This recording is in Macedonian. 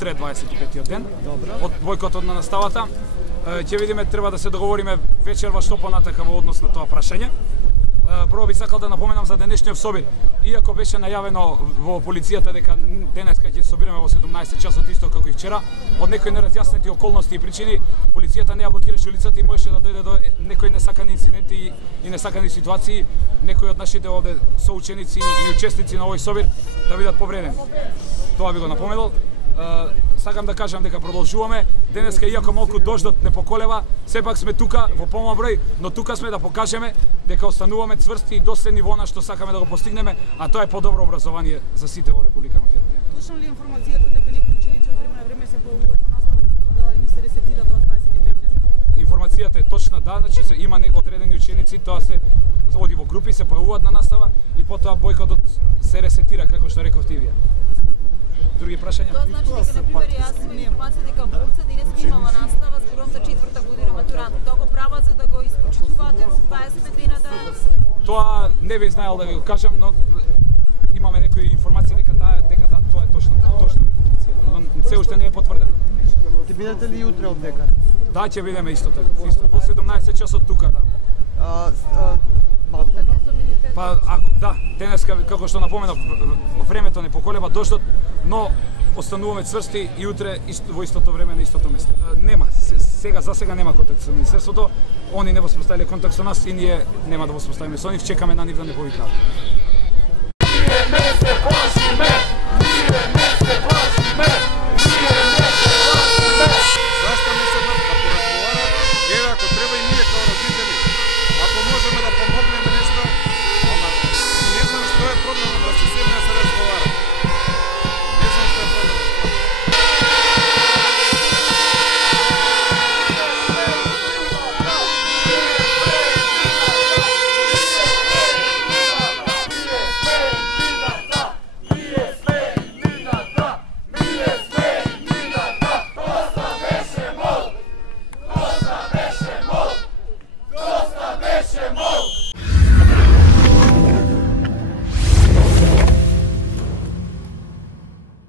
утре 25-тиот ден. Добро. Од бојкотот на наставата. Ќе видиме, треба да се договориме вечерва што понатака во однос на тоа прашање. Прво би сакал да напоменам за денешниот собир. Иако беше најавено во полицијата дека денеска ќе собираме во 17 часот исто како и вчера, од некои неразјаснети околности и причини, полицијата не ја блокираше улицата и можеше да дојде до некои несакани инциденти и несакани ситуации, некои од нашите овде соученици и учесници на овој собир да бидат повредени. Тоа би го напоменал. Сакам да кажам дека продолжуваме. Денеска, иако малку дождот не поколева, сепак сме тука во помал број, но тука сме да покажеме дека остануваме цврсти и доследни во она што сакаме да го постигнеме, а тоа е подобро образование за сите во Република Македонија. Точно ли информацијата дека некои ученици од време на време се појавуваат на настава да им се ресетира тоа 25 дена? Информацијата е точна, да, значи има некои одредени ученици, тоа се оди во групи, се појавуваат на настава и потоа бојкотот се ресетира, како што рековте и вие. Други прашања? Тоа значи дека, например, јас имам информација дека Борца денеска имала настава зборувам за 4-та година матурант. Тоа го прават за да го испочитуваат рок 20 дена да... Тоа не би знаел да ви го кажам, но имаме некои информации дека тоа е точна информација, но се уште не е потврдено. Ќе бидете ли утре од дека? Да, ќе бидеме исто така. Во 17 часот тука, да. Па, да, денеска, како што напоменав, времето не поколева дождот, но остануваме цврсти и утре во истото време на истото место. Нема, за сега нема контакт со Министерството, они не воспоставиле контакт со нас и ние нема да воспоставиме со нив, чекаме на нив да не повикаат.